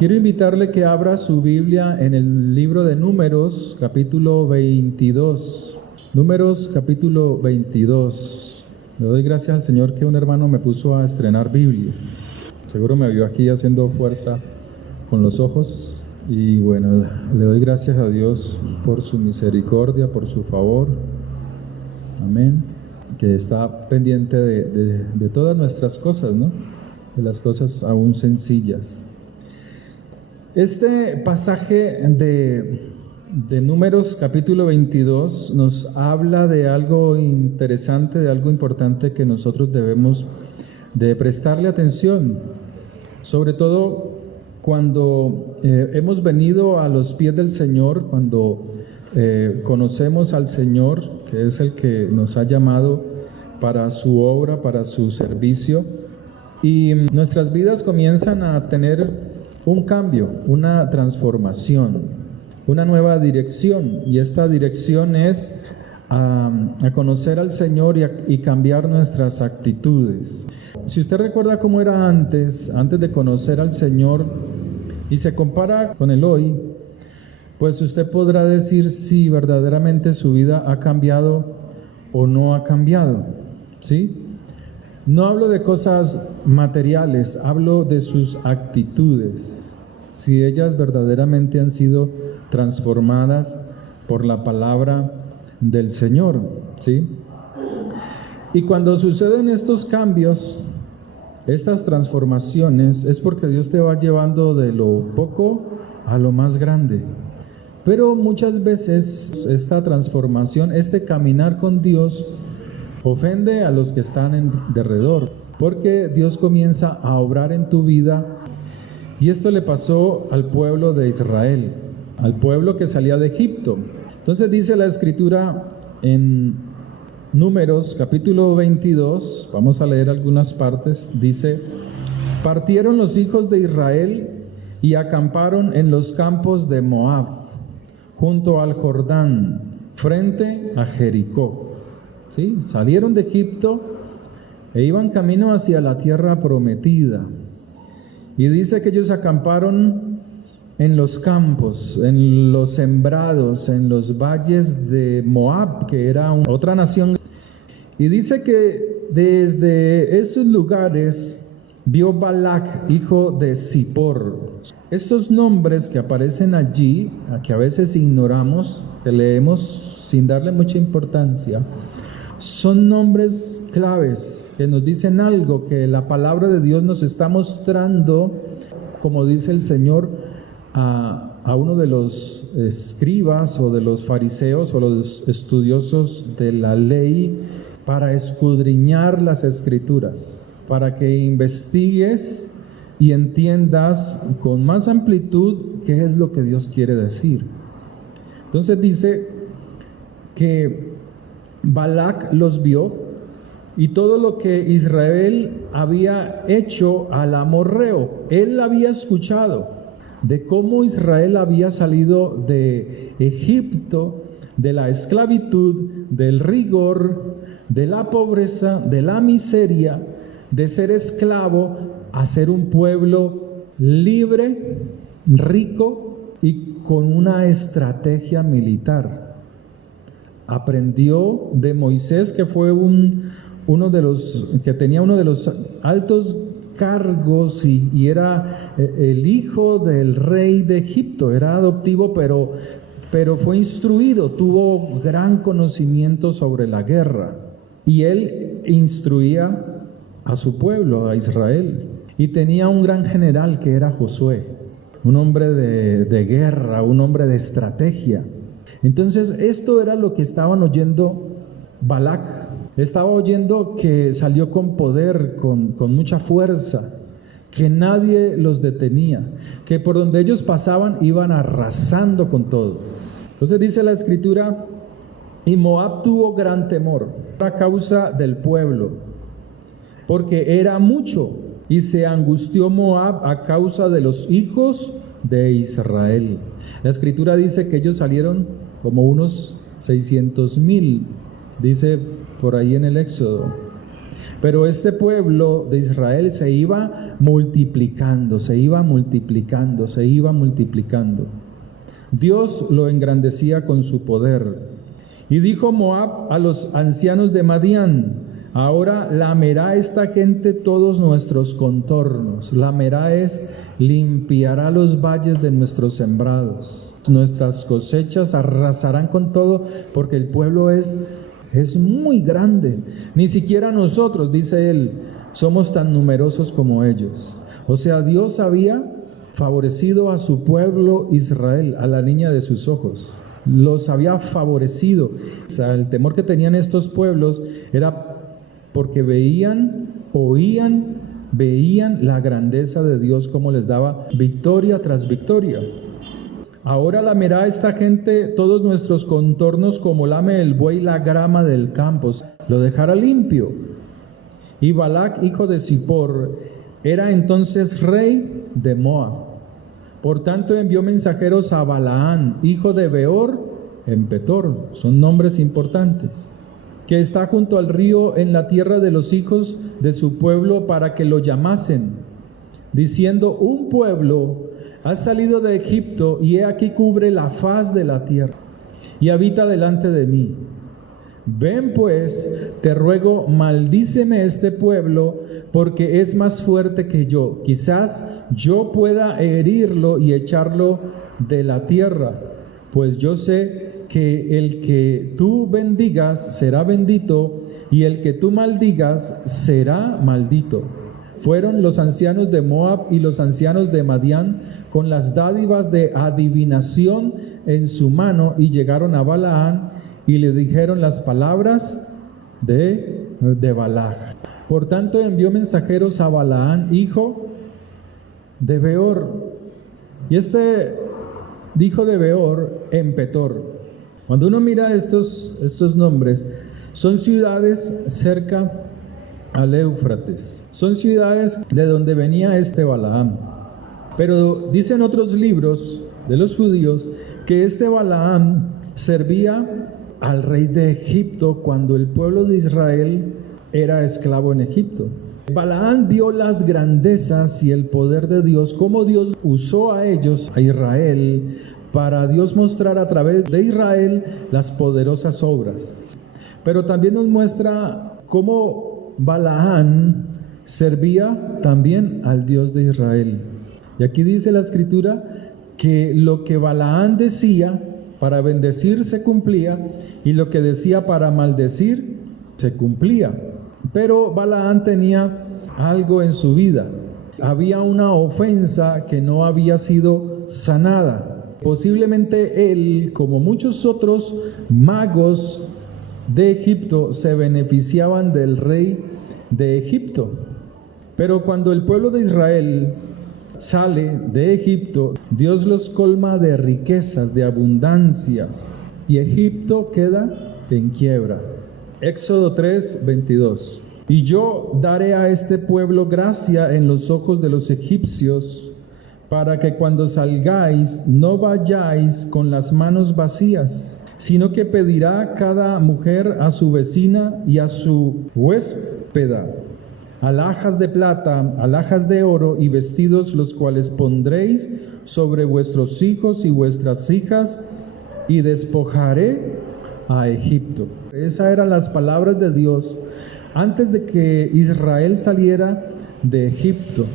Quiero invitarle que abra su Biblia en el libro de Números, capítulo 22. Números, capítulo 22. Le doy gracias al Señor que un hermano me puso a estrenar Biblia. Seguro me vio aquí haciendo fuerza con los ojos. Y bueno, le doy gracias a Dios por su misericordia, por su favor. Amén. Que está pendiente de todas nuestras cosas, ¿no? De las cosas aún sencillas. Este pasaje de Números capítulo 22 nos habla de algo interesante, de algo importante que nosotros debemos de prestarle atención, sobre todo cuando hemos venido a los pies del Señor, cuando conocemos al Señor, que es el que nos ha llamado para su obra, para su servicio, y nuestras vidas comienzan a tener un cambio, una transformación, una nueva dirección, y esta dirección es a conocer al Señor y cambiar nuestras actitudes. Si usted recuerda cómo era antes de conocer al Señor y se compara con el hoy, pues usted podrá decir si verdaderamente su vida ha cambiado o no ha cambiado, ¿sí? No hablo de cosas materiales, hablo de sus actitudes, si ellas verdaderamente han sido transformadas por la palabra del Señor, ¿sí? Y cuando suceden estos cambios, estas transformaciones, es porque Dios te va llevando de lo poco a lo más grande. Pero muchas veces esta transformación, este caminar con Dios, ofende a los que están en derredor, porque Dios comienza a obrar en tu vida, y esto le pasó al pueblo de Israel, al pueblo que salía de Egipto. Entonces dice la Escritura en Números capítulo 22, vamos a leer algunas partes, dice: partieron los hijos de Israel y acamparon en los campos de Moab, junto al Jordán, frente a Jericó. ¿Sí? Salieron de Egipto e iban camino hacia la tierra prometida. Y dice que ellos acamparon en los campos, en los sembrados, en los valles de Moab, que era otra nación. Y dice que desde esos lugares vio Balac, hijo de Zippor. Estos nombres que aparecen allí, que a veces ignoramos, que leemos sin darle mucha importancia, son nombres claves que nos dicen algo, que la palabra de Dios nos está mostrando, como dice el Señor a uno de los escribas o de los fariseos o los estudiosos de la ley, para escudriñar las Escrituras, para que investigues y entiendas con más amplitud qué es lo que Dios quiere decir. Entonces dice que Balac los vio, y todo lo que Israel había hecho al amorreo, él había escuchado de cómo Israel había salido de Egipto, de la esclavitud, del rigor, de la pobreza, de la miseria, de ser esclavo a ser un pueblo libre, rico y con una estrategia militar. Aprendió de Moisés, que fue uno de los que tenía uno de los altos cargos y era el hijo del rey de Egipto, era adoptivo, pero fue instruido, tuvo gran conocimiento sobre la guerra, y él instruía a su pueblo, a Israel, y tenía un gran general que era Josué, un hombre de guerra, un hombre de estrategia. Entonces esto era lo que estaban oyendo Balac. Estaba oyendo que salió con poder, con mucha fuerza, que nadie los detenía, que por donde ellos pasaban iban arrasando con todo. Entonces dice la Escritura: y Moab tuvo gran temor a causa del pueblo, porque era mucho, y se angustió Moab a causa de los hijos de Israel. La Escritura dice que ellos salieron como unos 600,000, dice por ahí en el Éxodo. Pero este pueblo de Israel se iba multiplicando, se iba multiplicando, se iba multiplicando. Dios lo engrandecía con su poder. Y dijo Moab a los ancianos de Madián: ahora lamerá esta gente todos nuestros contornos. Lamerá es limpiará los valles de nuestros sembrados. Nuestras cosechas arrasarán con todo, porque el pueblo es muy grande. Ni siquiera nosotros, dice él, somos tan numerosos como ellos. O sea, Dios había favorecido a su pueblo Israel, a la niña de sus ojos. Los había favorecido. O sea, el temor que tenían estos pueblos era porque veían la grandeza de Dios, como les daba victoria tras victoria. Ahora lamerá esta gente todos nuestros contornos como lame el buey la grama del campo, lo dejará limpio. Y Balac, hijo de Zippor, era entonces rey de Moab. Por tanto envió mensajeros a Balaán, hijo de Beor, en Petor, son nombres importantes, que está junto al río en la tierra de los hijos de su pueblo, para que lo llamasen, diciendo: un pueblo ha salido de Egipto, y he aquí cubre la faz de la tierra, y habita delante de mí. Ven pues, te ruego, maldíceme este pueblo, porque es más fuerte que yo. Quizás yo pueda herirlo y echarlo de la tierra, pues yo sé que el que tú bendigas será bendito, y el que tú maldigas será maldito. Fueron los ancianos de Moab y los ancianos de Madián con las dádivas de adivinación en su mano, y llegaron a Balaán y le dijeron las palabras de Balac. Por tanto envió mensajeros a Balaán, hijo de Beor, y este hijo de Beor en Petor. Cuando uno mira estos nombres, son ciudades cerca al Éufrates, son ciudades de donde venía este Balaam. Pero dicen otros libros de los judíos que este Balaam servía al rey de Egipto cuando el pueblo de Israel era esclavo en Egipto. Balaam vio las grandezas y el poder de Dios, cómo Dios usó a ellos, a Israel, para Dios mostrar a través de Israel las poderosas obras. Pero también nos muestra cómo Balaam servía también al Dios de Israel. Y aquí dice la Escritura que lo que Balaam decía para bendecir se cumplía, y lo que decía para maldecir se cumplía. Pero Balaam tenía algo en su vida. Había una ofensa que no había sido sanada. Posiblemente él, como muchos otros magos de Egipto, se beneficiaban del rey de Egipto. Pero cuando el pueblo de Israel sale de Egipto, Dios los colma de riquezas, de abundancias, y Egipto queda en quiebra. Éxodo 3:22. Y yo daré a este pueblo gracia en los ojos de los egipcios, para que cuando salgáis no vayáis con las manos vacías, sino que pedirá cada mujer a su vecina y a su huéspeda alhajas de plata, alhajas de oro y vestidos, los cuales pondréis sobre vuestros hijos y vuestras hijas, y despojaré a Egipto. Esas eran las palabras de Dios antes de que Israel saliera de Egipto.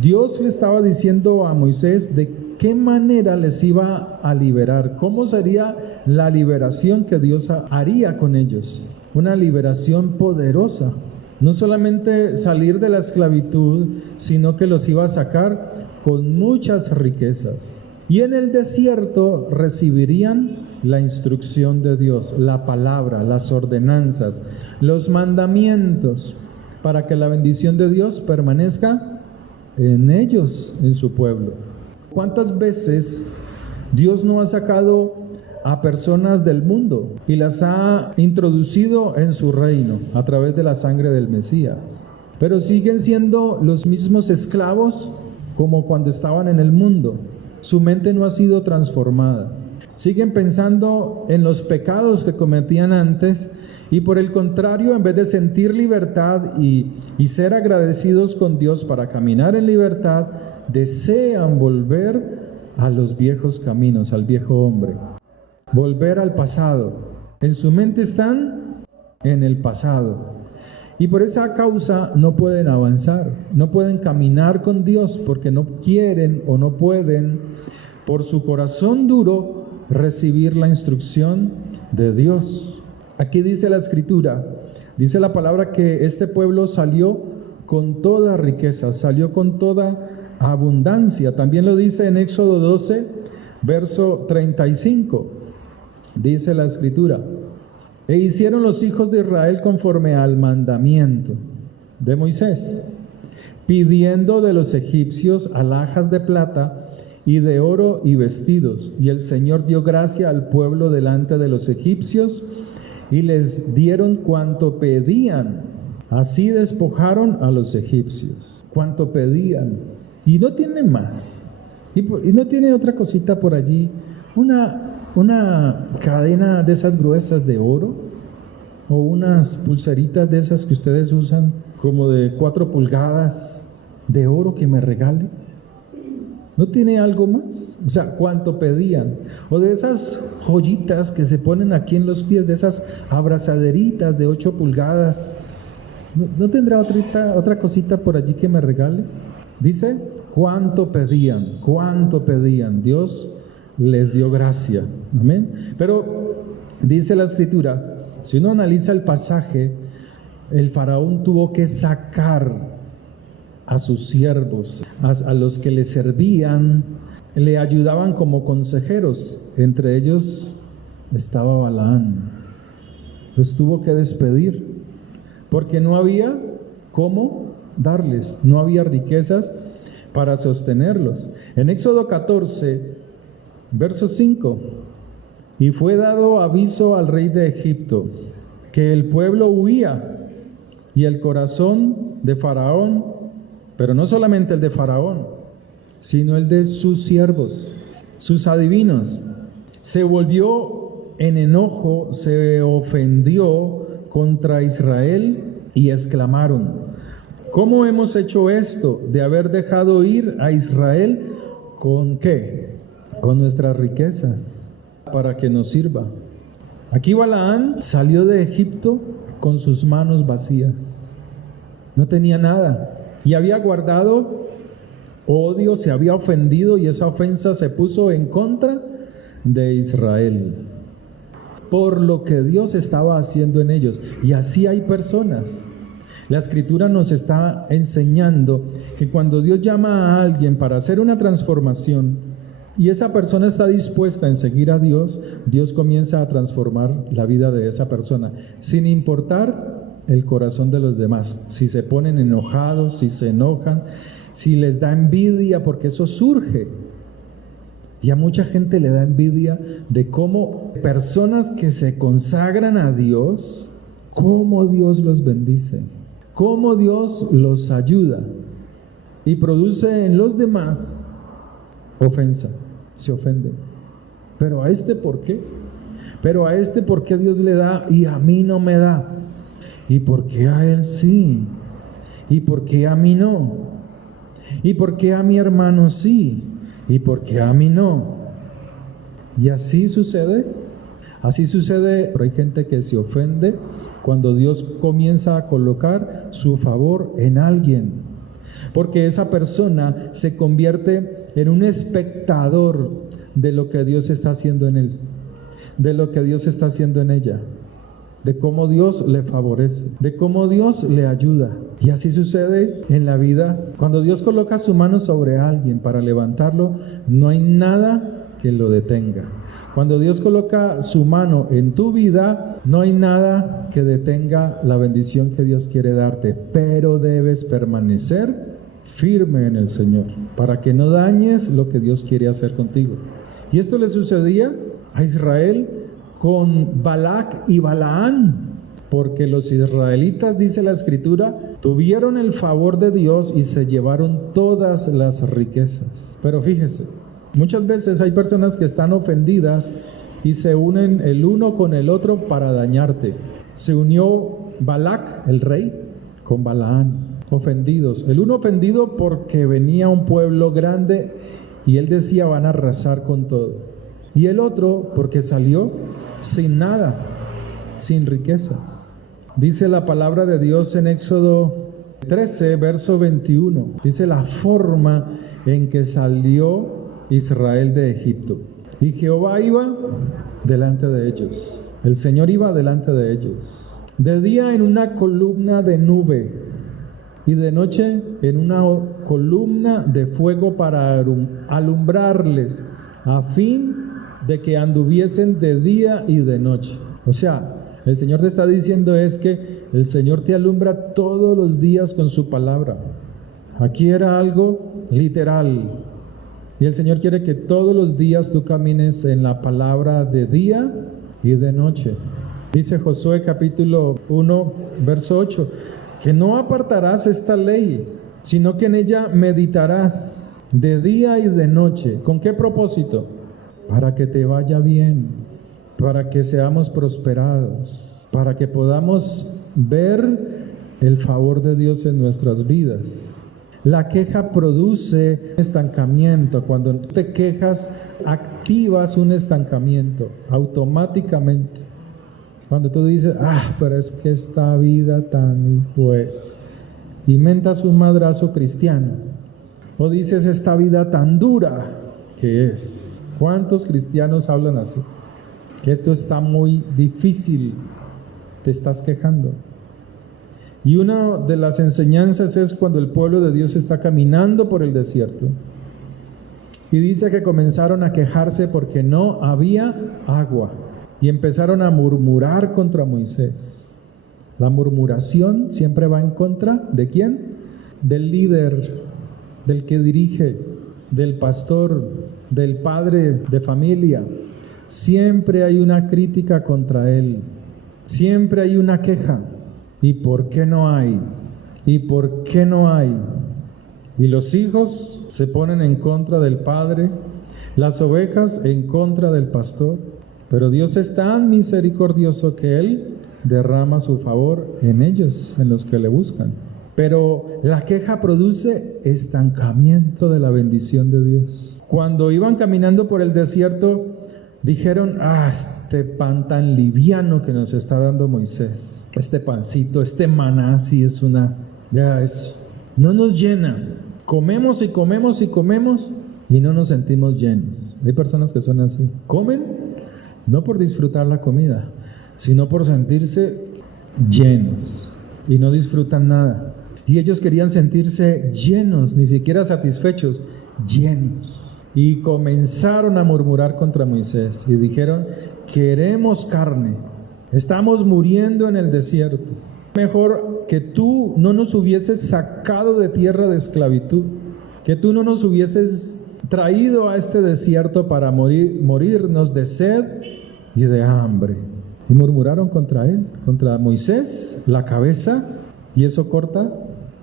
Dios le estaba diciendo a Moisés de qué manera les iba a liberar, cómo sería la liberación que Dios haría con ellos. Una liberación poderosa. No solamente salir de la esclavitud, sino que los iba a sacar con muchas riquezas. Y en el desierto recibirían la instrucción de Dios, la palabra, las ordenanzas, los mandamientos, para que la bendición de Dios permanezca en ellos, en su pueblo. ¿Cuántas veces Dios no ha sacado a personas del mundo y las ha introducido en su reino a través de la sangre del Mesías? Pero siguen siendo los mismos esclavos como cuando estaban en el mundo. Su mente no ha sido transformada. Siguen pensando en los pecados que cometían antes Y por el contrario, en vez de sentir libertad y ser agradecidos con Dios para caminar en libertad, desean volver a los viejos caminos, al viejo hombre, volver al pasado. En su mente están en el pasado. Y por esa causa no pueden avanzar, no pueden caminar con Dios porque no quieren o no pueden, por su corazón duro, recibir la instrucción de Dios. Aquí dice la Escritura, dice la palabra que este pueblo salió con toda riqueza, salió con toda abundancia. También lo dice en Éxodo 12, verso 35. Dice la Escritura: e hicieron los hijos de Israel conforme al mandamiento de Moisés, pidiendo de los egipcios alhajas de plata y de oro y vestidos. Y el Señor dio gracia al pueblo delante de los egipcios, y les dieron cuanto pedían. Así despojaron a los egipcios, cuanto pedían. Y no tienen más. Y no tiene otra cosita por allí, una cadena de esas gruesas de oro, o unas pulseritas de esas que ustedes usan, como de 4 pulgadas de oro, que me regale. ¿No tiene algo más? O sea, ¿cuánto pedían? O de esas joyitas que se ponen aquí en los pies, de esas abrazaderitas de 8 pulgadas. ¿No tendrá otra cosita por allí que me regale? Dice, ¿cuánto pedían? ¿Cuánto pedían? Dios les dio gracia. Amén. Pero dice la Escritura, si uno analiza el pasaje, el faraón tuvo que sacar a sus siervos, a los que le servían, le ayudaban como consejeros. Entre ellos estaba Balaán. Los tuvo que despedir porque no había cómo darles, no había riquezas para sostenerlos. En Éxodo 14, verso 5: y fue dado aviso al rey de Egipto que el pueblo huía, y el corazón de Faraón, pero no solamente el de Faraón, sino el de sus siervos, sus adivinos, se volvió en enojo, se ofendió contra Israel y exclamaron: ¿cómo hemos hecho esto de haber dejado ir a Israel? ¿Con qué? Con nuestras riquezas, para que nos sirva. Aquí Balaán salió de Egipto con sus manos vacías, no tenía nada. Y había guardado odio, se había ofendido, y esa ofensa se puso en contra de Israel por lo que Dios estaba haciendo en ellos. Y así hay personas. La Escritura nos está enseñando que cuando Dios llama a alguien para hacer una transformación y esa persona está dispuesta en seguir a Dios, Dios comienza a transformar la vida de esa persona, sin importar el corazón de los demás, si se ponen enojados, si se enojan, si les da envidia, porque eso surge. Y a mucha gente le da envidia de cómo personas que se consagran a Dios, cómo Dios los bendice, cómo Dios los ayuda, y produce en los demás ofensa, se ofenden. Pero a este, ¿por qué? Pero a este, ¿por qué Dios le da y a mí no me da? ¿Y por qué a él sí? ¿Y por qué a mí no? ¿Y por qué a mi hermano sí? ¿Y por qué a mí no? Y así sucede. Así sucede. Pero hay gente que se ofende cuando Dios comienza a colocar su favor en alguien, porque esa persona se convierte en un espectador de lo que Dios está haciendo en él, de lo que Dios está haciendo en ella, de cómo Dios le favorece, de cómo Dios le ayuda. Y así sucede en la vida. Cuando Dios coloca su mano sobre alguien para levantarlo, no hay nada que lo detenga. Cuando Dios coloca su mano en tu vida, no hay nada que detenga la bendición que Dios quiere darte, pero debes permanecer firme en el Señor para que no dañes lo que Dios quiere hacer contigo. Y esto le sucedía a Israel con Balac y Balaán, porque los israelitas, dice la Escritura, tuvieron el favor de Dios y se llevaron todas las riquezas. Pero fíjese, muchas veces hay personas que están ofendidas y se unen el uno con el otro para dañarte. Se unió Balac, el rey, con Balaán, ofendidos. El uno ofendido porque venía un pueblo grande y él decía van a arrasar con todo. Y el otro porque salió sin nada, sin riquezas. Dice la palabra de Dios en Éxodo 13, verso 21. Dice la forma en que salió Israel de Egipto. Y Jehová iba delante de ellos. El Señor iba delante de ellos. De día en una columna de nube y de noche en una columna de fuego para alumbrarles, a fin de que anduviesen de día y de noche. O sea, el Señor te está diciendo es que el Señor te alumbra todos los días con su palabra. Aquí era algo literal. Y el Señor quiere que todos los días tú camines en la palabra de día y de noche. Dice Josué capítulo 1, verso 8, que no apartarás esta ley, sino que en ella meditarás de día y de noche. ¿Con qué propósito? Para que te vaya bien, para que seamos prosperados, para que podamos ver el favor de Dios en nuestras vidas. La queja produce estancamiento. Cuando te quejas, activas un estancamiento automáticamente. Cuando tú dices, pero es que esta vida tan inventas un madrazo cristiano. O dices, esta vida tan dura que es. ¿Cuántos cristianos hablan así? Que esto está muy difícil. Te estás quejando. Y una de las enseñanzas es cuando el pueblo de Dios está caminando por el desierto. Y dice que comenzaron a quejarse porque no había agua. Y empezaron a murmurar contra Moisés. La murmuración siempre va en contra ¿de quién? Del líder, del que dirige, del pastor, del padre de familia. Siempre hay una crítica contra él. Siempre hay una queja. ¿Y por qué no hay? ¿Y por qué no hay? Y los hijos se ponen en contra del padre, las ovejas en contra del pastor. Pero Dios es tan misericordioso que Él derrama su favor en ellos, en los que le buscan. Pero la queja produce estancamiento de la bendición de Dios. Cuando iban caminando por el desierto, dijeron, este pan tan liviano que nos está dando Moisés, este pancito, este maná, sí es no nos llena. Comemos y comemos y comemos y no nos sentimos llenos. Hay personas que son así, comen no por disfrutar la comida, sino por sentirse llenos y no disfrutan nada. Y ellos querían sentirse llenos, ni siquiera satisfechos, llenos. Y comenzaron a murmurar contra Moisés y dijeron, queremos carne, estamos muriendo en el desierto. Mejor que tú no nos hubieses sacado de tierra de esclavitud, que tú no nos hubieses traído a este desierto para morirnos de sed y de hambre. Y murmuraron contra él, contra Moisés, la cabeza, y eso corta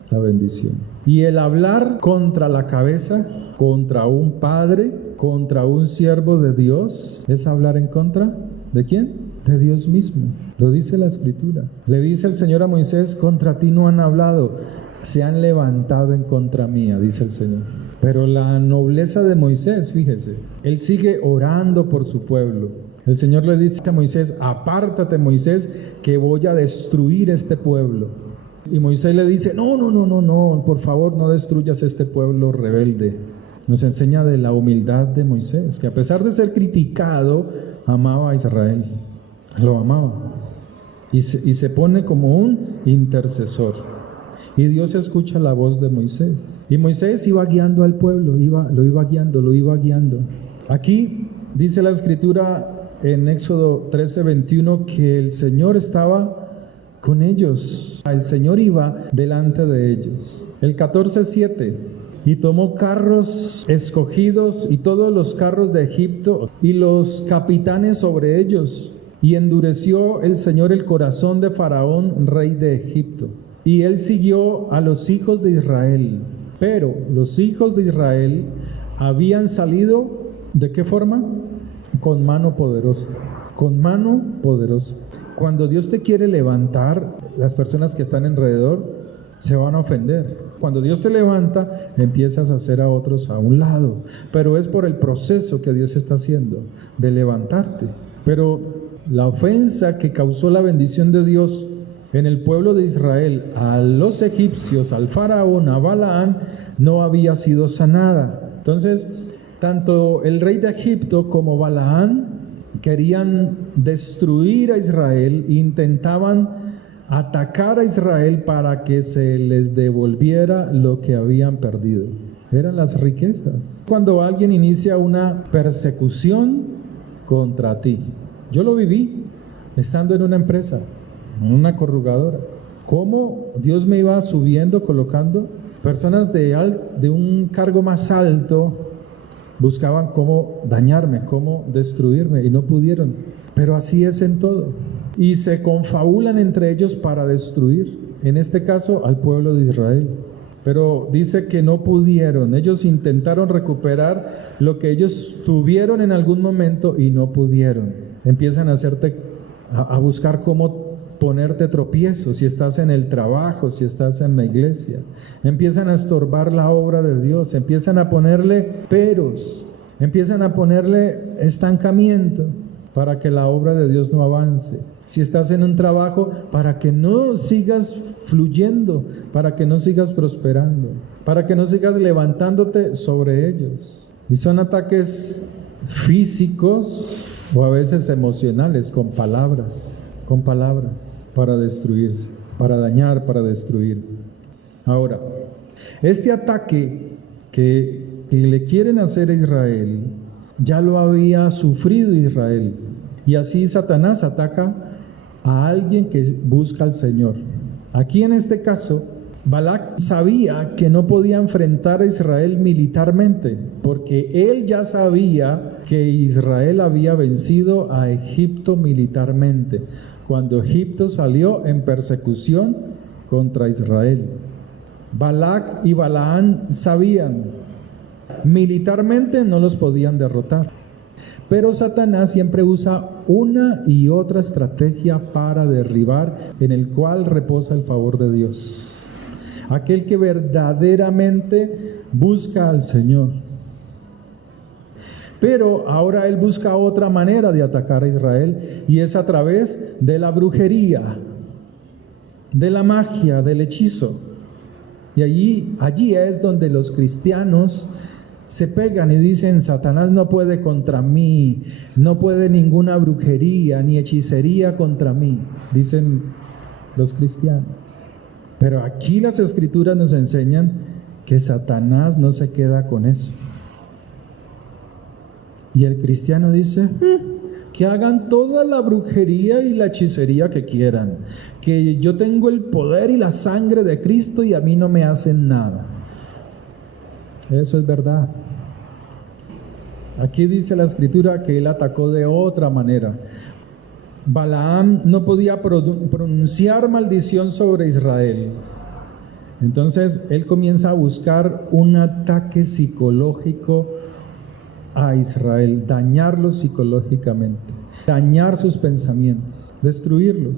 la bendición. Y el hablar contra la cabeza, contra un padre, contra un siervo de Dios, es hablar en contra ¿de quién? De Dios mismo. Lo dice la Escritura. Le dice el Señor a Moisés, contra ti no han hablado, se han levantado en contra mía, dice el Señor. Pero la nobleza de Moisés, fíjese, él sigue orando por su pueblo. El Señor le dice a Moisés, apártate Moisés, que voy a destruir este pueblo. Y Moisés le dice, no, por favor no destruyas este pueblo rebelde. Nos enseña de la humildad de Moisés, que a pesar de ser criticado, amaba a Israel, lo amaba. Y se pone como un intercesor. Y Dios escucha la voz de Moisés. Y Moisés iba guiando al pueblo, lo iba guiando. Aquí dice la Escritura en Éxodo 13, 21 que el Señor estaba con ellos. El Señor iba delante de ellos. El 14, 7. Y tomó carros escogidos y todos los carros de Egipto y los capitanes sobre ellos. Y endureció el Señor el corazón de Faraón, rey de Egipto. Y él siguió a los hijos de Israel. Pero los hijos de Israel habían salido, ¿de qué forma? con mano poderosa, con mano poderosa. Cuando Dios te quiere levantar, las personas que están alrededor se van a ofender. Cuando Dios te levanta, empiezas a hacer a otros a un lado, pero es por el proceso que Dios está haciendo de levantarte. Pero la ofensa que causó la bendición de Dios en el pueblo de Israel a los egipcios, al faraón, a Balaam, no había sido sanada. Entonces, tanto el rey de Egipto como Balaam querían destruir a Israel, intentaban atacar a Israel para que se les devolviera lo que habían perdido. Eran las riquezas. Cuando alguien inicia una persecución contra ti, yo lo viví estando en una empresa, en una corrugadora, cómo Dios me iba subiendo, colocando personas de un cargo más alto. Buscaban cómo dañarme, cómo destruirme y no pudieron. Pero así es en todo. Y se confabulan entre ellos para destruir, en este caso al pueblo de Israel. Pero dice que no pudieron. Ellos intentaron recuperar lo que ellos tuvieron en algún momento y no pudieron. Empiezan a buscar cómo ponerte tropiezo, si estás en el trabajo, si estás en la iglesia. Empiezan a estorbar la obra de Dios, empiezan a ponerle peros, empiezan a ponerle estancamiento para que la obra de Dios no avance. Si estás en un trabajo, para que no sigas fluyendo, para que no sigas prosperando, para que no sigas levantándote sobre ellos. Y son ataques físicos o a veces emocionales, con palabras, para destruirse, para dañar, para destruir. Ahora, este ataque que le quieren hacer a Israel, ya lo había sufrido Israel. Y así Satanás ataca a alguien que busca al Señor. Aquí en este caso, Balac sabía que no podía enfrentar a Israel militarmente, porque él ya sabía que Israel había vencido a Egipto militarmente, cuando Egipto salió en persecución contra Israel. Balac y Balaam sabían, militarmente no los podían derrotar. Pero Satanás siempre usa una y otra estrategia para derribar, en el cual reposa el favor de Dios. Aquel que verdaderamente busca al Señor. Pero ahora él busca otra manera de atacar a Israel, y es a través de la brujería, de la magia, del hechizo. Y allí es donde los cristianos se pegan y dicen: Satanás no puede contra mí, no puede ninguna brujería ni hechicería contra mí, dicen los cristianos. Pero aquí las Escrituras nos enseñan que Satanás no se queda con eso. Y el cristiano dice: que hagan toda la brujería y la hechicería que quieran, que yo tengo el poder y la sangre de Cristo y a mí no me hacen nada. Eso es verdad. Aquí dice la Escritura que él atacó de otra manera. Balaam no podía pronunciar maldición sobre Israel. Entonces él comienza a buscar un ataque psicológico a Israel, dañarlos psicológicamente, dañar sus pensamientos, destruirlos.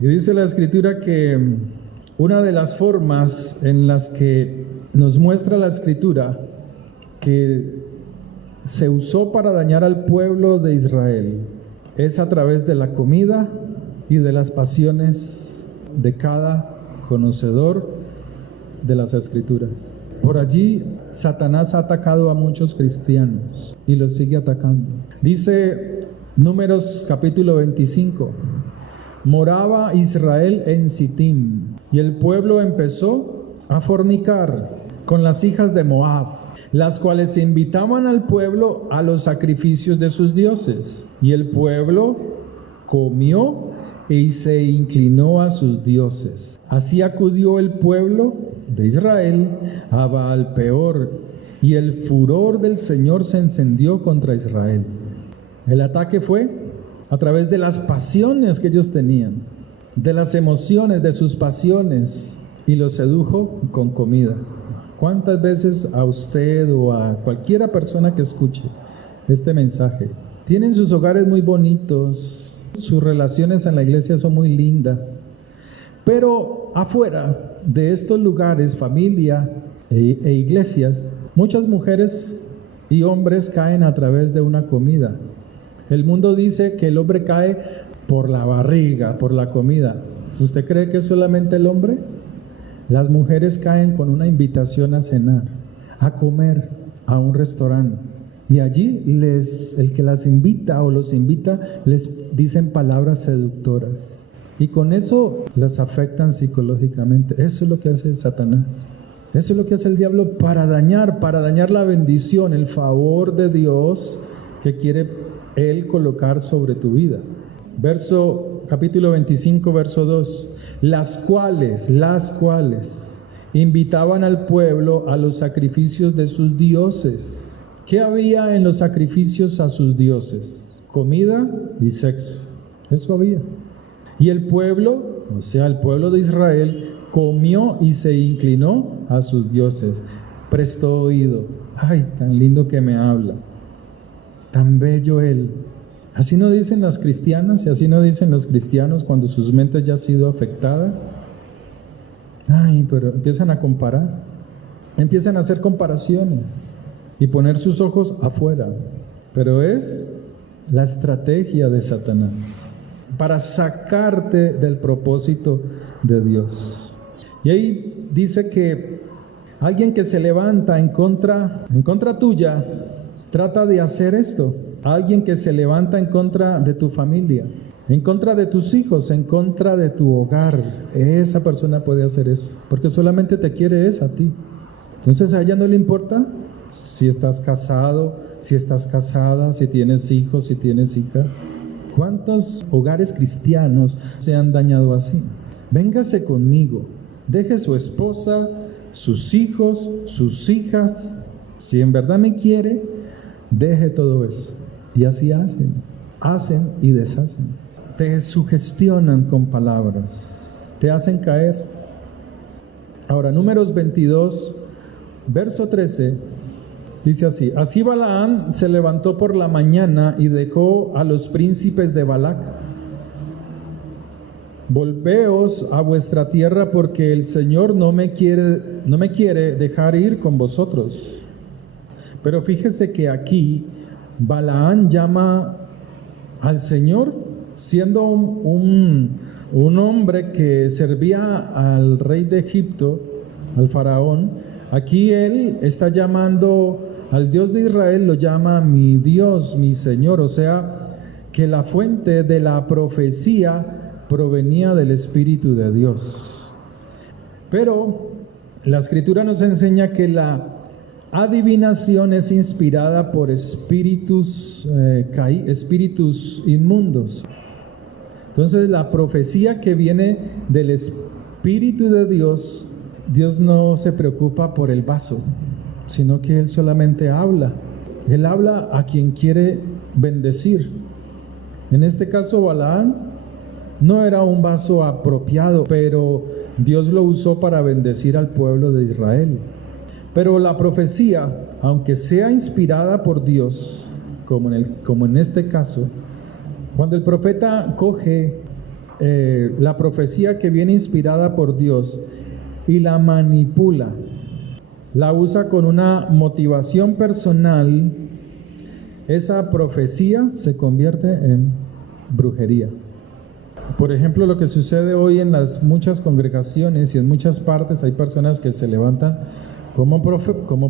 Y dice la Escritura que una de las formas en las que nos muestra la Escritura que se usó para dañar al pueblo de Israel es a través de la comida y de las pasiones de cada conocedor de las Escrituras. Por allí Satanás ha atacado a muchos cristianos y los sigue atacando. Dice Números capítulo 25: moraba Israel en Sittim, y el pueblo empezó a fornicar con las hijas de Moab, las cuales invitaban al pueblo a los sacrificios de sus dioses. Y el pueblo comió y se inclinó a sus dioses. Así acudió el pueblo de Israel a Baal Peor, y el furor del Señor se encendió contra Israel. El ataque fue a través de las pasiones que ellos tenían, de las emociones, de sus pasiones, y los sedujo con comida. ¿Cuántas veces a usted o a cualquiera persona que escuche este mensaje tienen sus hogares muy bonitos, sus relaciones en la iglesia son muy lindas, pero afuera de estos lugares, familia e iglesias, muchas mujeres y hombres caen a través de una comida. El mundo dice que el hombre cae por la barriga, por la comida. ¿Usted cree que es solamente el hombre? Las mujeres caen con una invitación a cenar, a comer, a un restaurante. Y allí el que las invita o los invita les dicen palabras seductoras. Y con eso las afectan psicológicamente. Eso es lo que hace Satanás. Eso es lo que hace el diablo para dañar la bendición, el favor de Dios que quiere Él colocar sobre tu vida. Capítulo 25, verso 2. Las cuales invitaban al pueblo a los sacrificios de sus dioses. ¿Qué había en los sacrificios a sus dioses? Comida y sexo. Eso había. Y el pueblo, o sea, el pueblo de Israel, comió y se inclinó a sus dioses. Prestó oído. Ay, tan lindo que me habla. Tan bello él. Así no dicen las cristianas y así no dicen los cristianos cuando sus mentes ya han sido afectadas. Ay, pero empiezan a comparar. Empiezan a hacer comparaciones y poner sus ojos afuera. Pero es la estrategia de Satanás para sacarte del propósito de Dios. Y ahí dice que alguien que se levanta en contra tuya trata de hacer esto. Alguien que se levanta en contra de tu familia, en contra de tus hijos, en contra de tu hogar, esa persona puede hacer eso, porque solamente te quiere a ti. Entonces a ella no le importa si estás casado, si estás casada, si tienes hijos, si tienes hijas. ¿Cuántos hogares cristianos se han dañado así? Véngase conmigo, deje su esposa, sus hijos, sus hijas. Si en verdad me quiere, deje todo eso. Y así hacen y deshacen. Te sugestionan con palabras, te hacen caer. Ahora, Números 22, verso 13, dice así: Así Balaam se levantó por la mañana y dejó a los príncipes de Balac. Volveos a vuestra tierra, porque el Señor no me quiere dejar ir con vosotros. Pero fíjese que aquí Balaam llama al Señor, siendo un hombre que servía al rey de Egipto, al faraón. Aquí él está llamando al Dios de Israel, lo llama mi Dios, mi Señor. O sea, que la fuente de la profecía provenía del Espíritu de Dios. Pero la Escritura nos enseña que la adivinación es inspirada por espíritus inmundos. Entonces la profecía que viene del Espíritu de Dios, Dios no se preocupa por el vaso, sino que Él solamente habla. Él habla a quien quiere bendecir. En este caso Balaam no era un vaso apropiado, pero Dios lo usó para bendecir al pueblo de Israel. Pero la profecía, aunque sea inspirada por Dios, como en este caso, cuando el profeta coge la profecía que viene inspirada por Dios y la manipula, la usa con una motivación personal, esa profecía se convierte en brujería. Por ejemplo, lo que sucede hoy en las muchas congregaciones y en muchas partes, hay personas que se levantan como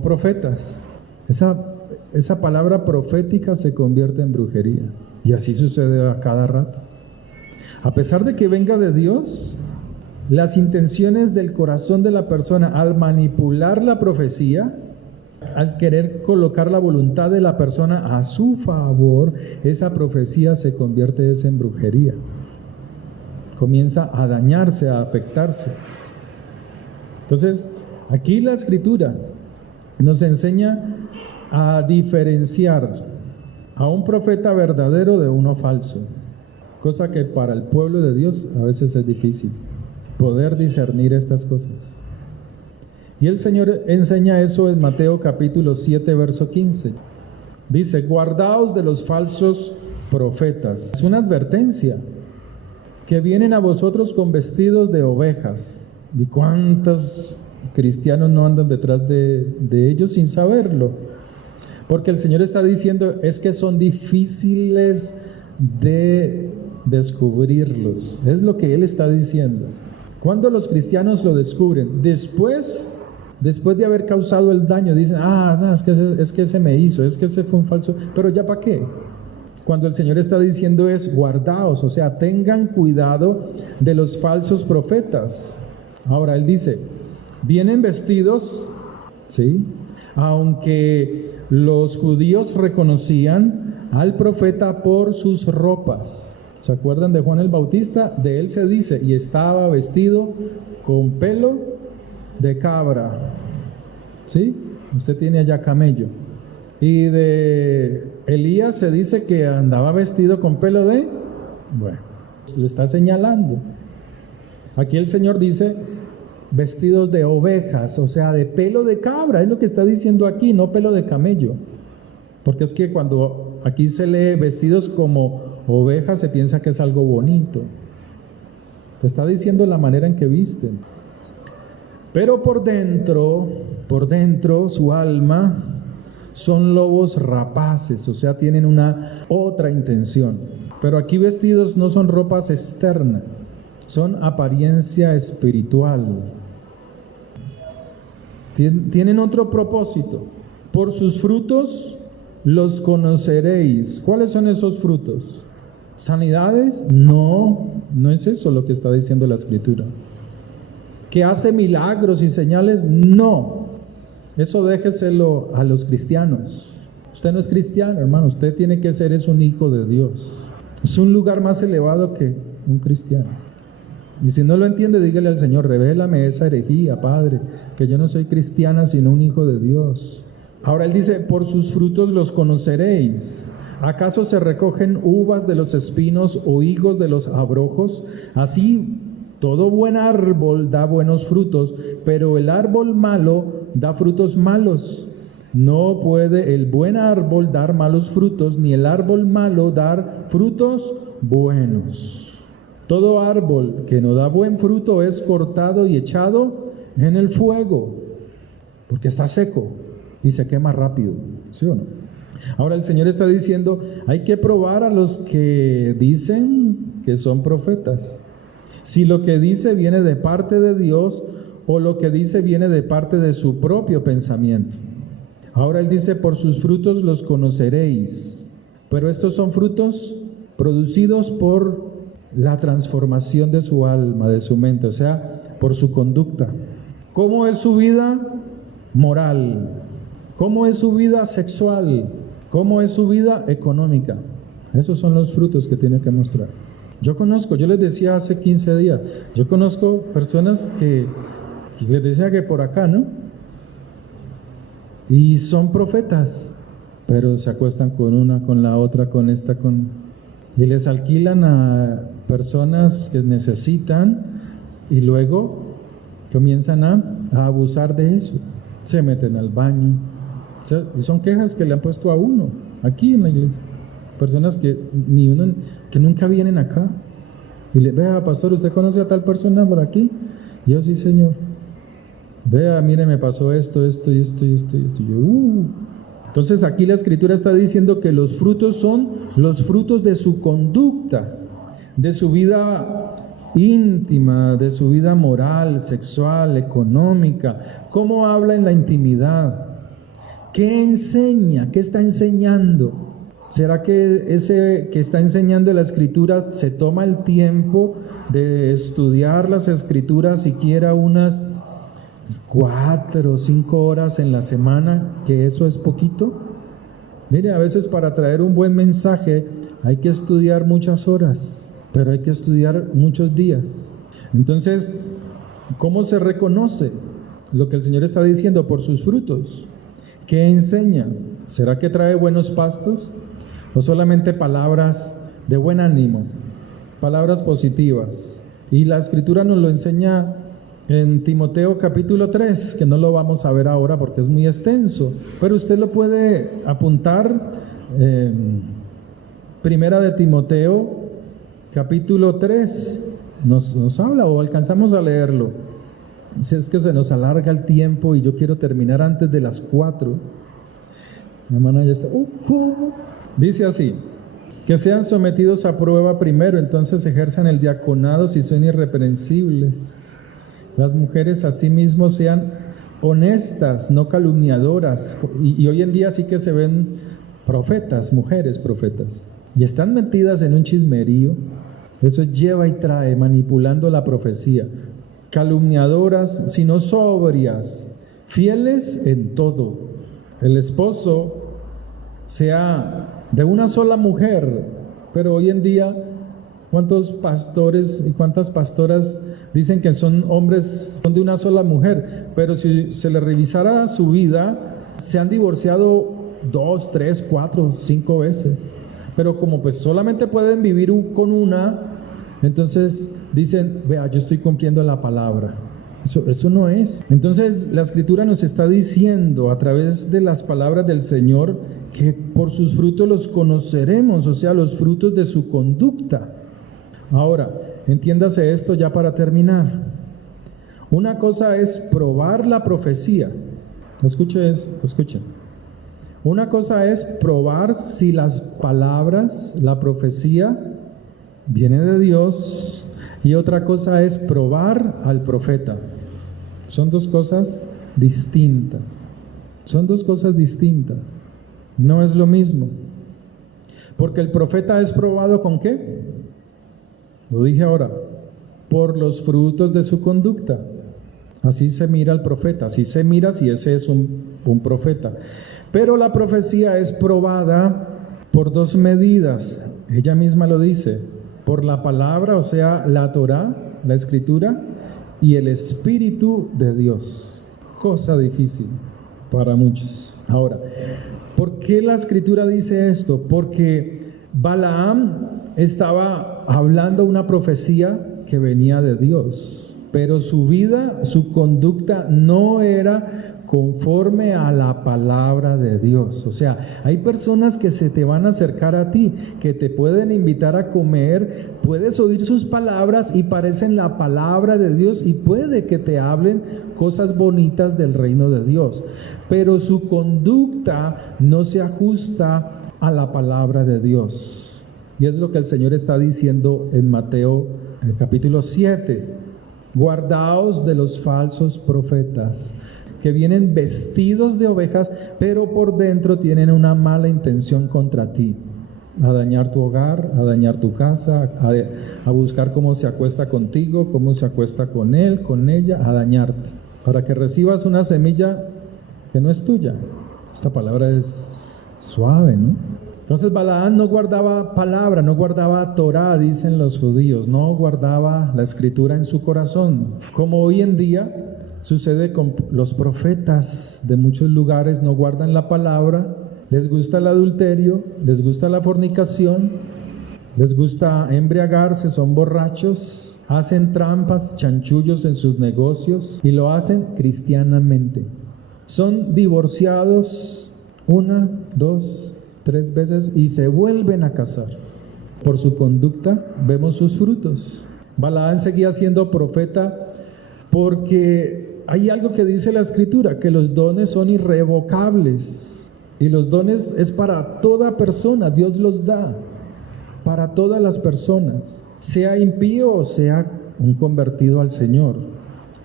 profetas. Esa palabra profética se convierte en brujería. Y así sucede a cada rato. A pesar de que venga de Dios, las intenciones del corazón de la persona al manipular la profecía, al querer colocar la voluntad de la persona a su favor, esa profecía se convierte en brujería. Comienza a dañarse, a afectarse. Entonces, aquí la Escritura nos enseña a diferenciar a un profeta verdadero de uno falso, cosa que para el pueblo de Dios a veces es difícil poder discernir estas cosas. Y el Señor enseña eso en Mateo capítulo 7, verso 15. Dice, guardaos de los falsos profetas. Es una advertencia, que vienen a vosotros con vestidos de ovejas. ¿Y cuántos cristianos no andan detrás de ellos sin saberlo? Porque el Señor está diciendo, es que son difíciles de descubrirlos. Es lo que Él está diciendo. ¿Cuándo los cristianos lo descubren? Después de haber causado el daño, dicen, no, es que ese me hizo, es que ese fue un falso. Pero ¿ya para qué? Cuando el Señor está diciendo es guardaos, o sea, tengan cuidado de los falsos profetas. Ahora Él dice, vienen vestidos, ¿sí? Aunque los judíos reconocían al profeta por sus ropas. ¿Se acuerdan de Juan el Bautista? De él se dice, y estaba vestido con pelo de cabra. ¿Sí? Usted tiene allá camello. Y de Elías se dice que andaba vestido con pelo de... Bueno, lo está señalando. Aquí el Señor dice vestidos de ovejas, o sea, de pelo de cabra, es lo que está diciendo aquí, no pelo de camello. Porque es que cuando aquí se lee vestidos como ovejas se piensa que es algo bonito. Te está diciendo la manera en que visten. Pero por dentro, su alma son lobos rapaces, o sea, tienen una otra intención. Pero aquí vestidos no son ropas externas, son apariencia espiritual. Tienen otro propósito. Por sus frutos los conoceréis. ¿Cuáles son esos frutos? ¿Sanidades? No es eso lo que está diciendo la Escritura. ¿Que hace milagros y señales? No. Eso déjeselo a los cristianos. Usted no es cristiano, hermano. Usted tiene que ser un hijo de Dios. Es un lugar más elevado que un cristiano. Y si no lo entiende, dígale al Señor, revélame esa herejía, Padre, que yo no soy cristiana sino un hijo de Dios. Ahora Él dice, por sus frutos los conoceréis. ¿Acaso se recogen uvas de los espinos o higos de los abrojos? Así todo buen árbol da buenos frutos, pero el árbol malo da frutos malos. No puede el buen árbol dar malos frutos, ni el árbol malo dar frutos buenos. Todo árbol que no da buen fruto es cortado y echado en el fuego, porque está seco y se quema rápido, ¿sí o no? Ahora el Señor está diciendo, hay que probar a los que dicen que son profetas. Si lo que dice viene de parte de Dios o lo que dice viene de parte de su propio pensamiento. Ahora Él dice, por sus frutos los conoceréis. Pero estos son frutos producidos por la transformación de su alma, de su mente, o sea, por su conducta. ¿Cómo es su vida moral? ¿Cómo es su vida sexual? ¿Cómo es su vida económica? Esos son los frutos que tiene que mostrar. Yo les decía hace 15 días, yo conozco personas que les decía que por acá, ¿no? Y son profetas, pero se acuestan con una, con la otra, con esta, y les alquilan a personas que necesitan y luego comienzan a abusar de eso. Se meten al baño. O sea, y son quejas que le han puesto a uno aquí en la iglesia. Personas que que nunca vienen acá. Y le vea, pastor, ¿usted conoce a tal persona por aquí? Y yo, sí, señor. Vea, mire, me pasó esto. Y yo, Entonces aquí la Escritura está diciendo que los frutos son los frutos de su conducta, de su vida íntima, de su vida moral, sexual, económica. ¿Cómo habla en la intimidad? ¿Qué enseña? ¿Qué está enseñando? ¿Será que ese que está enseñando la Escritura se toma el tiempo de estudiar las Escrituras siquiera unas 4 o 5 horas en la semana, que eso es poquito? Mire, a veces para traer un buen mensaje hay que estudiar muchas horas, pero hay que estudiar muchos días. Entonces, ¿cómo se reconoce lo que el Señor está diciendo? Por sus frutos. ¿Qué enseña? ¿Será que trae buenos pastos? ¿O solamente palabras de buen ánimo? Palabras positivas. Y la Escritura nos lo enseña en Timoteo capítulo 3, que no lo vamos a ver ahora porque es muy extenso, pero usted lo puede apuntar. Primera de Timoteo capítulo 3 nos habla, o alcanzamos a leerlo. Si es que se nos alarga el tiempo y yo quiero terminar antes de las 4. Mi hermana ya está. Dice así: que sean sometidos a prueba primero, entonces ejerzan el diaconado si son irreprensibles. Las mujeres asimismo sean honestas, no calumniadoras. Y hoy en día sí que se ven profetas, mujeres profetas, y están metidas en un chismerío. Eso lleva y trae, manipulando la profecía. Calumniadoras, sino sobrias, fieles en todo. El esposo sea de una sola mujer, pero hoy en día, ¿cuántos pastores y cuántas pastoras dicen que son hombres, son de una sola mujer? Pero si se le revisara su vida, se han divorciado 2, 3, 4, 5 veces. Pero como pues solamente pueden vivir con una, entonces dicen, vea, yo estoy cumpliendo la palabra. Eso no es. Entonces la Escritura nos está diciendo a través de las palabras del Señor que por sus frutos los conoceremos, o sea, los frutos de su conducta. Ahora, entiéndase esto ya para terminar. Una cosa es probar la profecía. Escuchen. Una cosa es probar si las palabras, la profecía, viene de Dios, y otra cosa es probar al profeta. Son dos cosas distintas. No es lo mismo. Porque el profeta es probado ¿con qué? Lo dije ahora. Por los frutos de su conducta. Así se mira al profeta. Así se mira si ese es un profeta. Pero la profecía es probada por dos medidas. Ella misma lo dice. Por la palabra, o sea, la Torá, la Escritura, y el Espíritu de Dios. Cosa difícil para muchos. Ahora, ¿por qué la Escritura dice esto? Porque Balaam estaba hablando una profecía que venía de Dios, pero su vida, su conducta no era conforme a la palabra de Dios. O sea, hay personas que se te van a acercar a ti, que te pueden invitar a comer, puedes oír sus palabras y parecen la palabra de Dios, y puede que te hablen cosas bonitas del reino de Dios, pero su conducta no se ajusta a la palabra de Dios. Y es lo que el Señor está diciendo en Mateo capítulo 7. Guardaos de los falsos profetas, que vienen vestidos de ovejas, pero por dentro tienen una mala intención contra ti, a dañar tu hogar, a dañar tu casa, a buscar cómo se acuesta contigo, cómo se acuesta con él, con ella, a dañarte, para que recibas una semilla que no es tuya. Esta palabra es suave, ¿no? Entonces Balaam no guardaba palabra, no guardaba Torá, dicen los judíos, no guardaba la Escritura en su corazón, como hoy en día sucede con los profetas de muchos lugares. No guardan la palabra, les gusta el adulterio, les gusta la fornicación, les gusta embriagarse, son borrachos, hacen trampas, chanchullos en sus negocios, y lo hacen cristianamente. Son divorciados 1, 2, 3 veces y se vuelven a casar. Por su conducta vemos sus frutos. Balaam seguía siendo profeta porque hay algo que dice la Escritura, que los dones son irrevocables, y los dones es para toda persona. Dios los da para todas las personas, sea impío o sea un convertido al Señor,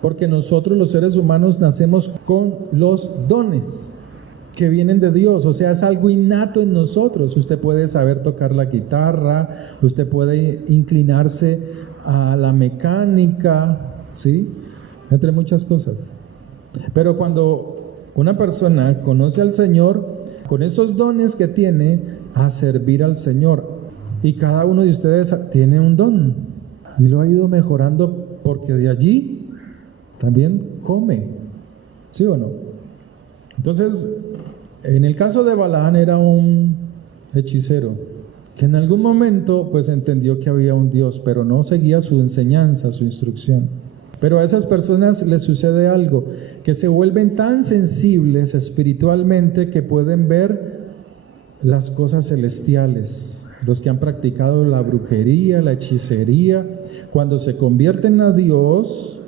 porque nosotros los seres humanos nacemos con los dones que vienen de Dios, o sea, es algo innato en nosotros. Usted puede saber tocar la guitarra, usted puede inclinarse a la mecánica, ¿sí?, entre muchas cosas. Pero cuando una persona conoce al Señor, con esos dones que tiene, a servir al Señor, y cada uno de ustedes tiene un don y lo ha ido mejorando, porque de allí también come, ¿sí o no? Entonces, en el caso de Balaam era un hechicero que en algún momento pues entendió que había un Dios, pero no seguía su enseñanza, su instrucción. Pero a esas personas les sucede algo, que se vuelven tan sensibles espiritualmente que pueden ver las cosas celestiales. Los que han practicado la brujería, la hechicería, cuando se convierten a Dios,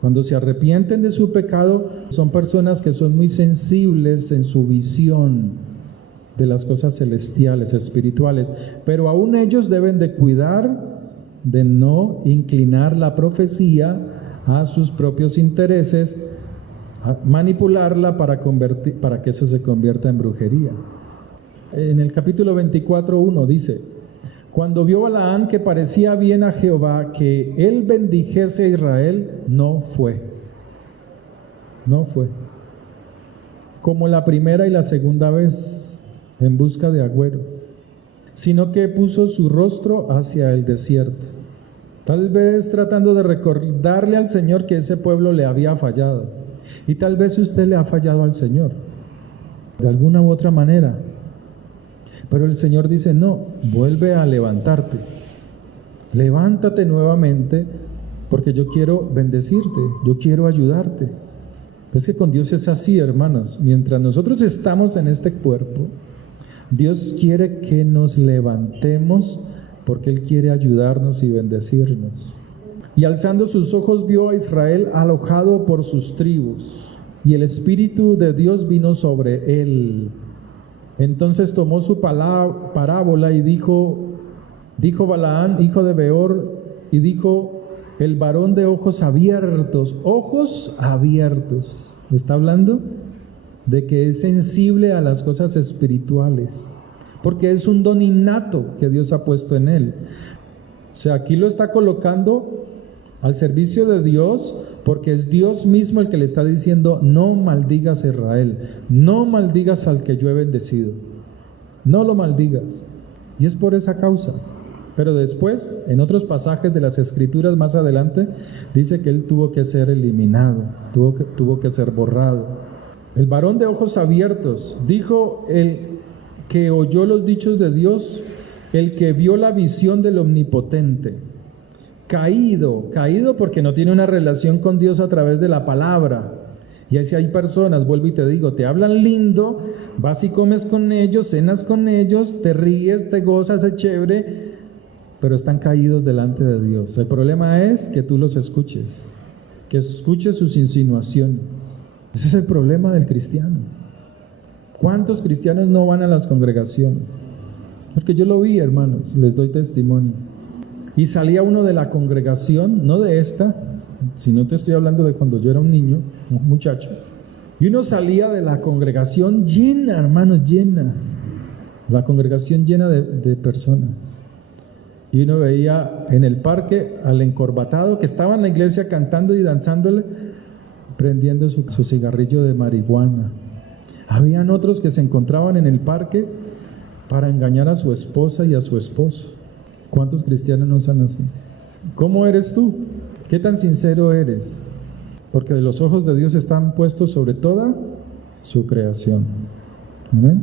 cuando se arrepienten de su pecado, son personas que son muy sensibles en su visión de las cosas celestiales, espirituales. Pero aún ellos deben de cuidar de no inclinar la profecía a sus propios intereses, a manipularla para que eso se convierta en brujería. En el capítulo 24:1 dice: cuando vio Balaam que parecía bien a Jehová que él bendijese a Israel, no fue como la primera y la segunda vez en busca de agüero, sino que puso su rostro hacia el desierto, tal vez tratando de recordarle al Señor que ese pueblo le había fallado. Y tal vez usted le ha fallado al Señor de alguna u otra manera. Pero el Señor dice: no, vuelve a levantarte. Levántate nuevamente, porque yo quiero bendecirte, yo quiero ayudarte. Es que con Dios es así, hermanos. Mientras nosotros estamos en este cuerpo, Dios quiere que nos levantemos, porque Él quiere ayudarnos y bendecirnos. Y alzando sus ojos vio a Israel alojado por sus tribus, y el Espíritu de Dios vino sobre él. Entonces tomó su parábola y dijo Balaam, hijo de Beor, y dijo: el varón de ojos abiertos. Está hablando de que es sensible a las cosas espirituales, porque es un don innato que Dios ha puesto en él. O sea, aquí lo está colocando al servicio de Dios, porque es Dios mismo el que le está diciendo: no maldigas a Israel, no maldigas al que yo he bendecido, no lo maldigas. Y es por esa causa. Pero después, en otros pasajes de las Escrituras más adelante, dice que él tuvo que ser eliminado, tuvo que ser borrado. El varón de ojos abiertos, dijo el que oyó los dichos de Dios, el que vio la visión del Omnipotente. Caído porque no tiene una relación con Dios a través de la palabra. Y así hay personas, vuelvo y te digo, te hablan lindo, vas y comes con ellos, cenas con ellos, te ríes, te gozas, es chévere, pero están caídos delante de Dios. El problema es que tú los escuches, que escuches sus insinuaciones. Ese es el problema del cristiano. ¿Cuántos cristianos no van a las congregaciones? Porque yo lo vi, hermanos, les doy testimonio. Y salía uno de la congregación, no de esta, sino te estoy hablando de cuando yo era un niño, un muchacho. Y uno salía de la congregación llena, hermanos, llena. La congregación llena de personas. Y uno veía en el parque al encorbatado que estaba en la iglesia cantando y danzándole, prendiendo su cigarrillo de marihuana. Habían otros que se encontraban en el parque para engañar a su esposa y a su esposo. ¿Cuántos cristianos no son así? ¿Cómo eres tú? ¿Qué tan sincero eres? Porque los ojos de Dios están puestos sobre toda su creación. ¿Amén?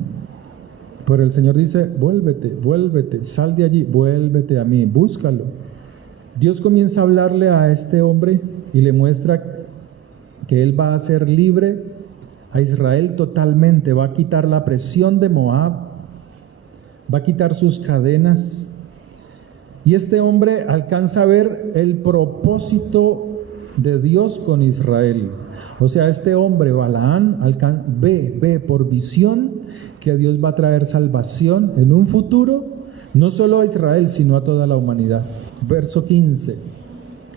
Pero el Señor dice: vuélvete, sal de allí, vuélvete a mí, búscalo. Dios comienza a hablarle a este hombre y le muestra que Él va a hacer libre a Israel totalmente, va a quitar la presión de Moab, va a quitar sus cadenas. Y este hombre alcanza a ver el propósito de Dios con Israel. O sea, este hombre, Balaam, ve por visión que Dios va a traer salvación en un futuro, no solo a Israel, sino a toda la humanidad. Verso 15.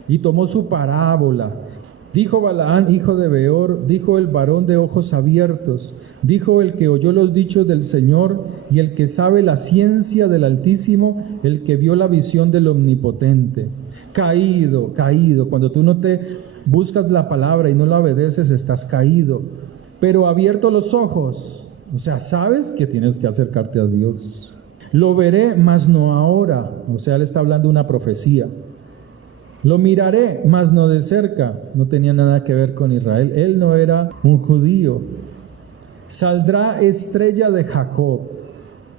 Y tomó su parábola. Dijo Balaam, hijo de Beor, dijo el varón de ojos abiertos, dijo el que oyó los dichos del Señor y el que sabe la ciencia del Altísimo, el que vio la visión del Omnipotente. Caído. Cuando tú no te buscas la palabra y no la obedeces, estás caído. Pero abierto los ojos, o sea, sabes que tienes que acercarte a Dios. Lo veré, mas no ahora. O sea, él está hablando de una profecía. Lo miraré, mas no de cerca. No tenía nada que ver con Israel. Él no era un judío. Saldrá estrella de Jacob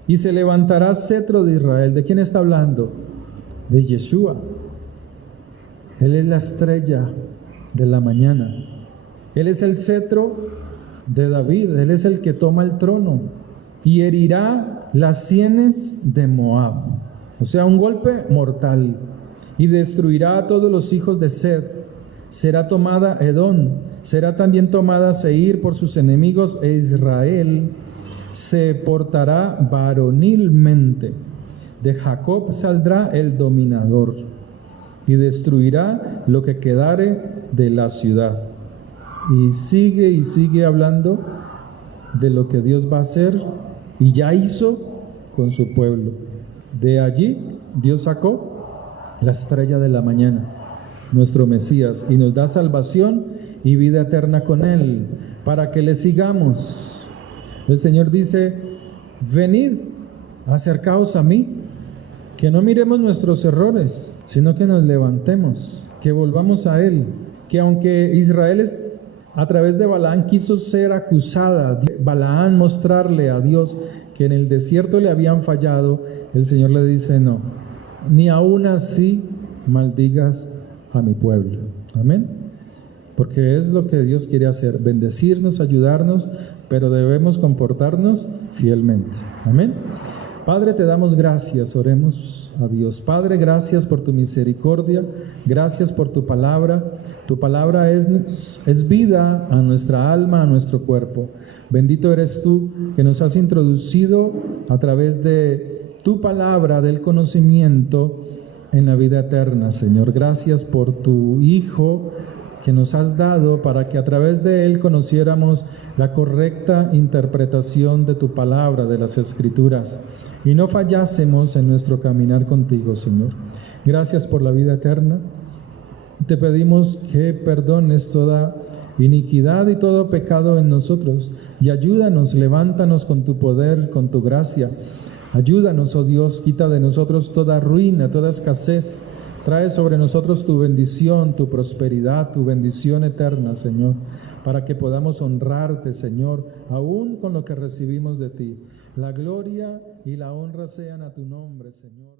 y se levantará cetro de Israel. ¿De quién está hablando? De Yeshua. Él es la estrella de la mañana. Él es el cetro de David. Él es el que toma el trono y herirá las sienes de Moab. O sea, un golpe mortal. Y destruirá a todos los hijos de Sed. Será tomada Edom. Será también tomada Seir por sus enemigos, e Israel se portará varonilmente. De Jacob saldrá el dominador y destruirá lo que quedare de la ciudad. Y sigue hablando de lo que Dios va a hacer y ya hizo con su pueblo. De allí Dios sacó la estrella de la mañana, nuestro Mesías, y nos da salvación y vida eterna con Él, para que le sigamos. El Señor dice: venid, acercaos a mí, que no miremos nuestros errores, sino que nos levantemos, que volvamos a Él, que aunque Israel a través de Balaán quiso ser acusada, Balaán mostrarle a Dios que en el desierto le habían fallado, el Señor le dice: no, ni aún así maldigas a mi pueblo. Amén. Porque es lo que Dios quiere hacer, bendecirnos, ayudarnos, pero debemos comportarnos fielmente. Amén. Padre, te damos gracias, oremos a Dios. Padre, gracias por tu misericordia, gracias por tu palabra. Tu palabra es vida a nuestra alma, a nuestro cuerpo. Bendito eres tú que nos has introducido a través de tu palabra, del conocimiento, en la vida eterna, Señor. Gracias por tu Hijo que nos has dado para que a través de Él conociéramos la correcta interpretación de tu palabra, de las Escrituras, y no fallásemos en nuestro caminar contigo, Señor. Gracias por la vida eterna. Te pedimos que perdones toda iniquidad y todo pecado en nosotros, y ayúdanos, levántanos con tu poder, con tu gracia. Ayúdanos, oh Dios, quita de nosotros toda ruina, toda escasez. Trae sobre nosotros tu bendición, tu prosperidad, tu bendición eterna, Señor, para que podamos honrarte, Señor, aún con lo que recibimos de ti. La gloria y la honra sean a tu nombre, Señor.